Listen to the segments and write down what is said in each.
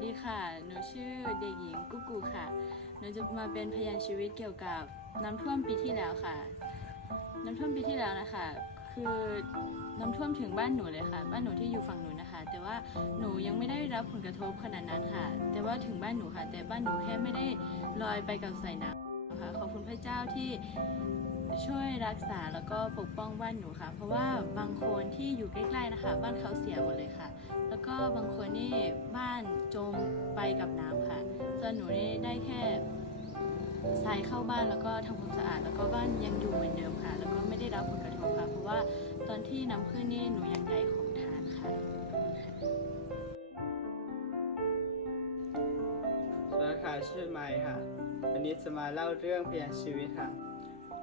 วัสดีค่ะ หนูชื่อเด็กหญิงกุ๊กกูค่ะ หนูจะมาเป็นพยานชีวิตเกี่ยวกับน้ำท่วมปีที่แล้วค่ะ น้ำท่วมปีที่แล้วนะคะ คือน้ำท่วมถึงบ้านหนูเลยค่ะ บ้านหนูที่อยู่ฝั่งหนูนะคะ แต่ว่าหนูยังไม่ได้รับผลกระทบขนาดนั้นค่ะ แต่ว่าถึงบ้านหนูค่ะ แต่บ้านหนูแค่ไม่ได้ลอยไปกับสายน้ำ ค่ะ ขอบคุณพระเจ้าที่ช่วยรักษาแล้วก็ปกป้องบ้านหนูค่ะ เพราะว่าบางคนที่อยู่ใกล้ๆนะคะ บ้านเขาเสียหมดเลยค่ะ แล้วก็บางคนนี่บ้านจมไปกับน้ำค่ะส่วนหนูนี่ได้แค่ทรายเข้าบ้านแล้วก็ทำความสะอาด แล้วก็บ้านยังอยู่เหมือนเดิมค่ะ แล้วก็ไม่ได้รับผลกระทบค่ะ เพราะว่าตอนที่น้ำขึ้นนี่หนูยังย้าย สวัสดีค่ะชื่อไมค์ค่ะ วันนี้จะมาเล่าเรื่องพยานชีวิตค่ะ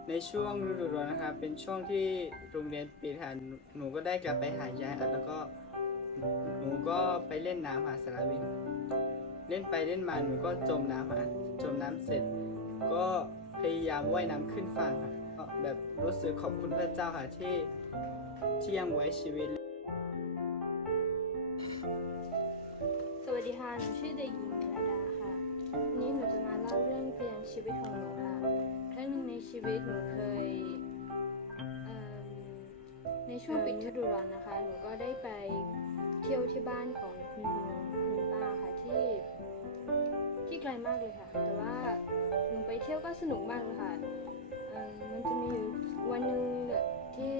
ในช่วงฤดูร้อนนะคะ เป็นช่วงที่โรงเรียนปิดค่ะหนูหนูก็ได้กลับไปหายายแล้วก็ หนูก็ไปเล่นน้ำหาสารวิน เล่นไปเล่นมาหนูก็จมน้ำค่ะ จมน้ำเสร็จ ก็พยายามว่ายน้ำขึ้นฝั่งค่ะ แบบรู้สึกขอบคุณพระเจ้าค่ะที่ที่ยังไว้ชีวิตสวัสดีค่ะ หนูชื่อเด็กหญิงเมลดา วันนี้หนูจะมาเล่าเรื่องเปลี่ยนชีวิตของหนูค่ะครั้งหนึ่งในชีวิตหนูเคยเอิ่มในช่วงปิดฤดูร้อนนะคะ หนูก็ได้ไปเที่ยวที่บ้านของคุณลุงคุณป้าค่ะที่ ที่ไกลมากเลยค่ะ แต่ว่าหนูไปเที่ยวก็สนุกมากเลยค่ะเอิ่มมันจะมีอยู่วันหนึ่งที่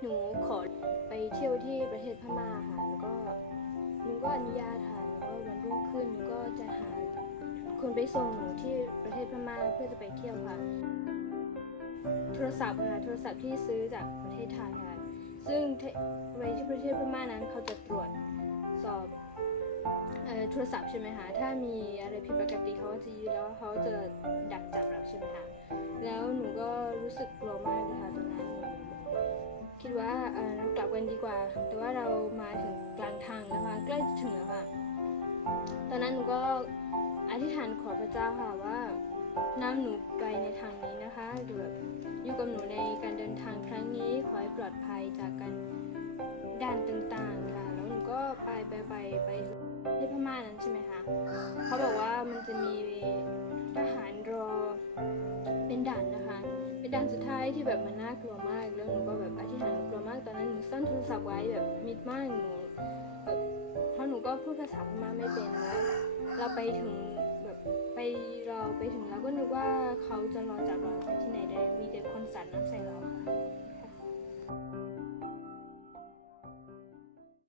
หนูขอไปเที่ยวที่ประเทศพม่าค่ะแล้วก็หนูก็อนุญาตค่ะ รุ่งขึ้นหนูก็จะหาคนไปส่งหนูที่ประเทศพม่าเพื่อจะไปเที่ยวค่ะ โทรศัพท์ค่ะโทรศัพท์ที่ซื้อจากประเทศไทยค่ะซึ่งไว้ที่ประเทศพม่านั้นเขาจะตรวจสอบโทรศัพท์ใช่ไหมคะถ้ามีอะไรผิดปกติเขาก็จะยึดแล้วเขาจะดักจับเราใช่ไหมคะแล้วหนูก็รู้สึกกลัวมากเลยค่ะตอนนั้นคิดว่าเออเรากลับกันดีกว่า แต่ว่าเรามาถึงกลางทางแล้วค่ะใกล้จะถึงแล้วค่ะ ตอนนั้นหนูก็อธิษฐานขอพระเจ้าค่ะว่านำหนูไปในทางนี้นะคะหรือแบบอยู่กับหนูในการเดินทางครั้งนี้ขอให้ปลอดภัยจากการด่านต่างๆค่ะ แล้วหนูก็ไปไปไปไปที่พม่านั้นใช่ไหมคะเขาบอกว่ามันจะมีทหารรอเป็นด่านนะคะ เป็นด่านสุดท้ายที่แบบมันน่ากลัวมาก แล้วหนูก็แบบอธิษฐานกลัวมากตอนนั้นหนูซ่อนโทรศัพท์ไว้แบบมิดมากหนูแบบ เราะหนูก็พูดภาษาพม่าไม่เป็นแล้วเราไปถึงแบบไปเราไปถึงเราก็นึกว่าเขาจะรอจับเราจากที่ไหนได้มีแต่คนสั่น้ำใส่